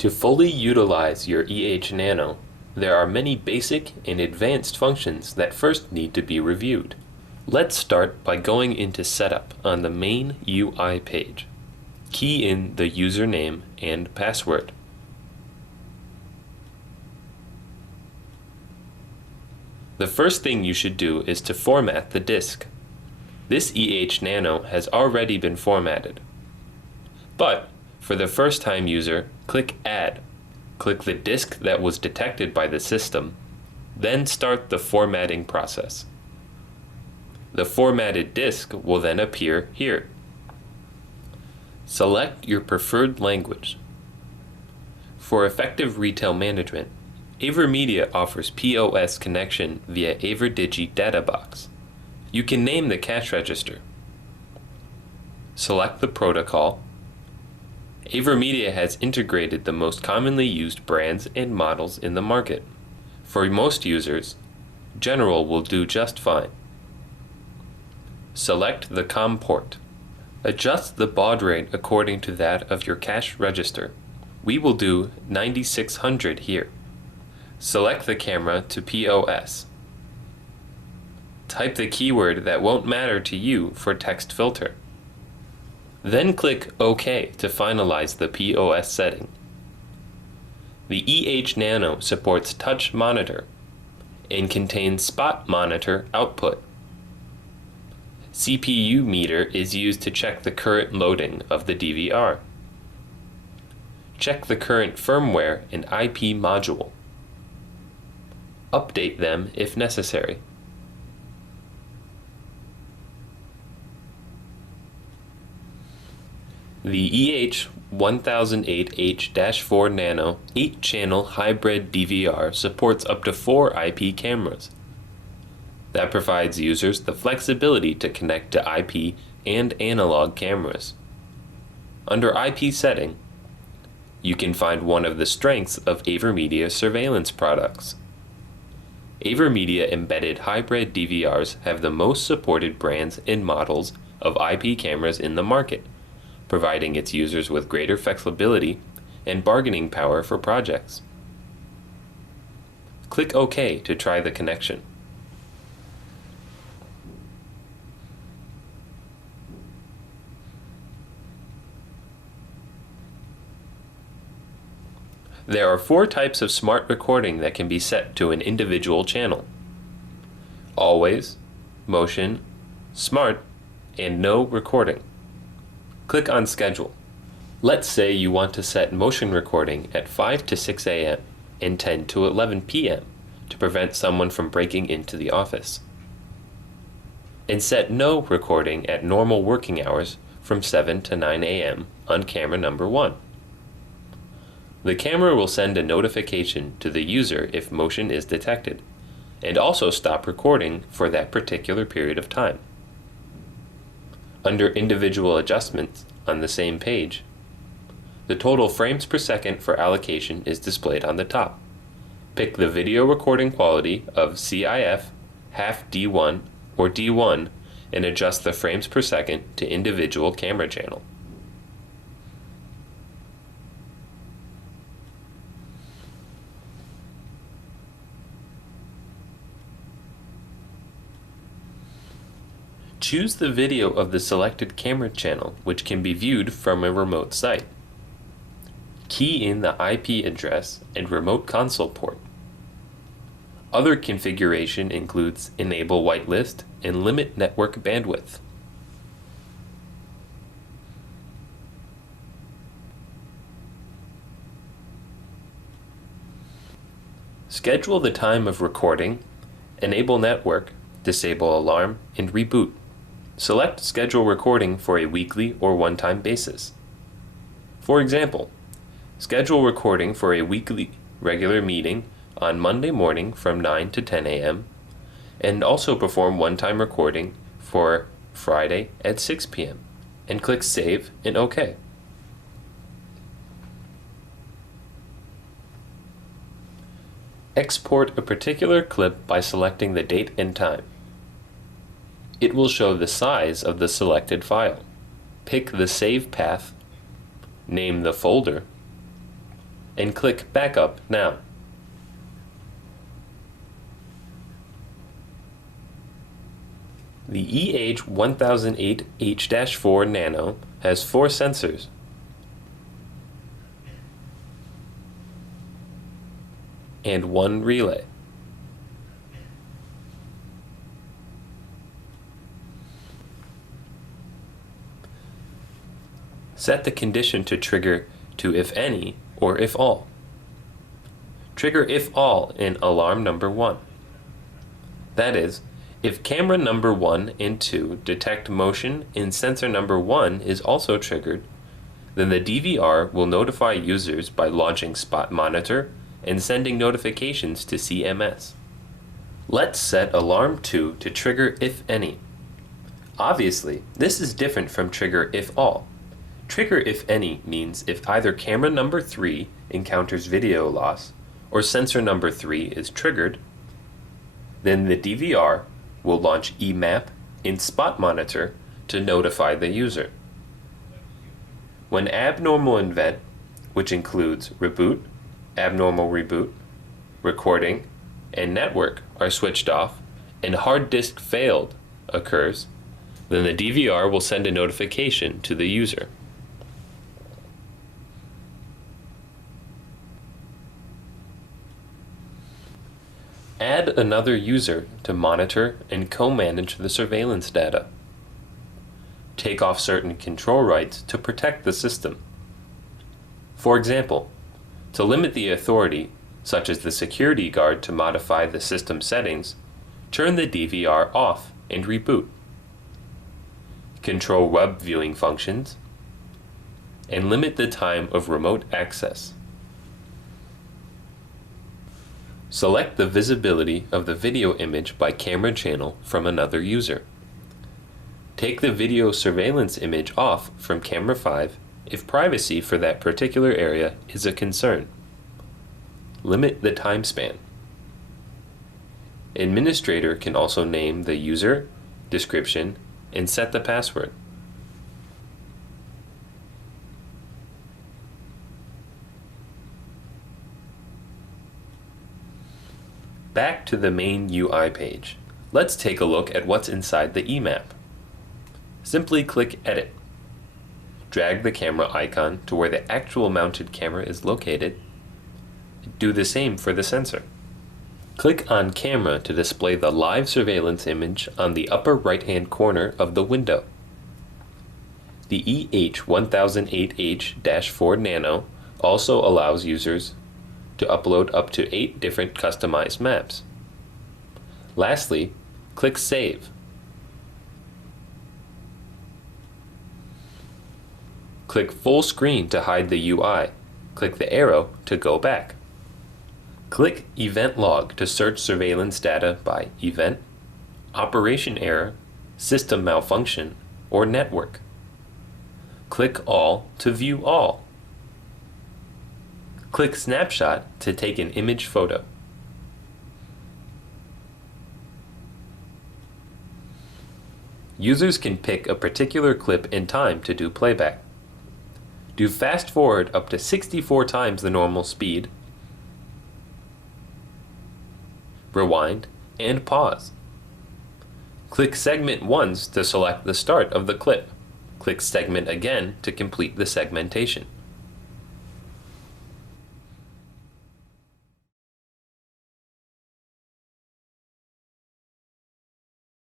To fully utilize your EH Nano, there are many basic and advanced functions that first need to be reviewed. Let's start by going into Setup on the main UI page. Key in the username and password. The first thing you should do is to format the disk. This EH Nano has already been formatted. But for the first-time user, click Add. Click the disk that was detected by the system, then start the formatting process. The formatted disk will then appear here. Select your preferred language. For effective retail management, AverMedia offers POS connection via AverDigi data box. You can name the cash register. Select the protocol. AverMedia has integrated the most commonly used brands and models in the market. For most users, General will do just fine. Select the COM port. Adjust the baud rate according to that of your cash register. We will do 9600 here. Select the camera to POS. Type the keyword that won't matter to you for text filter. Then click OK to finalize the POS setting. The EH Nano supports touch monitor and contains spot monitor output. CPU meter is used to check the current loading of the DVR. Check the current firmware and IP module. Update them if necessary. The EH1008H-4 Nano 8-channel hybrid DVR supports up to 4 IP cameras. That provides users the flexibility to connect to IP and analog cameras. Under IP setting, you can find one of the strengths of AverMedia surveillance products. AverMedia embedded hybrid DVRs have the most supported brands and models of IP cameras in the market, providing its users with greater flexibility and bargaining power for projects. Click OK to try the connection. There are 4 types of smart recording that can be set to an individual channel: always, motion, smart, and no recording. Click on Schedule. Let's say you want to set motion recording at 5 to 6 a.m. and 10 to 11 p.m. to prevent someone from breaking into the office. And set no recording at normal working hours from 7 to 9 a.m. on camera number 1. The camera will send a notification to the user if motion is detected, and also stop recording for that particular period of time. Under individual adjustments on the same page, the total frames per second for allocation is displayed on the top. Pick the video recording quality of CIF, half D1, or D1 and adjust the frames per second to individual camera channel. Choose the video of the selected camera channel, which can be viewed from a remote site. Key in the IP address and remote console port. Other configuration includes enable whitelist and limit network bandwidth. Schedule the time of recording, enable network, disable alarm, and reboot. Select schedule recording for a weekly or one-time basis. For example, schedule recording for a weekly regular meeting on Monday morning from 9 to 10 a.m. and also perform one-time recording for Friday at 6 p.m. and click Save and OK. Export a particular clip by selecting the date and time. It will show the size of the selected file. Pick the save path, name the folder, and click Backup now. The EH1008H-4 Nano has 4 sensors and 1 relay. Set the condition to trigger to if any or if all. Trigger if all in alarm number 1. That is, if camera number 1 and 2 detect motion and sensor number 1 is also triggered, then the DVR will notify users by launching Spot Monitor and sending notifications to CMS. Let's set alarm 2 to trigger if any. Obviously, this is different from trigger if all. Trigger if any means if either camera number 3 encounters video loss or sensor number 3 is triggered, then the DVR will launch EMAP and Spot Monitor to notify the user. When abnormal event, which includes reboot, abnormal reboot, recording, and network are switched off, and hard disk failed occurs, then the DVR will send a notification to the user. Add another user to monitor and co-manage the surveillance data. Take off certain control rights to protect the system. For example, to limit the authority, such as the security guard to modify the system settings, turn the DVR off and reboot. Control web viewing functions, and limit the time of remote access. Select the visibility of the video image by camera channel from another user. Take the video surveillance image off from camera 5 if privacy for that particular area is a concern. Limit the time span. Administrator can also name the user, description, and set the password. Back to the main UI page. Let's take a look at what's inside the EMAP. Simply click Edit. Drag the camera icon to where the actual mounted camera is located. Do the same for the sensor. Click on Camera to display the live surveillance image on the upper right-hand corner of the window. The EH1008H-4 Nano also allows users to upload up to 8 different customized maps. Lastly, click Save. Click Full Screen to hide the UI. Click the arrow to go back. Click Event Log to search surveillance data by event, operation error, system malfunction, or network. Click All to view all. Click Snapshot to take an image photo. Users can pick a particular clip and time to do playback. Do fast forward up to 64 times the normal speed, rewind, and pause. Click Segment once to select the start of the clip. Click Segment again to complete the segmentation.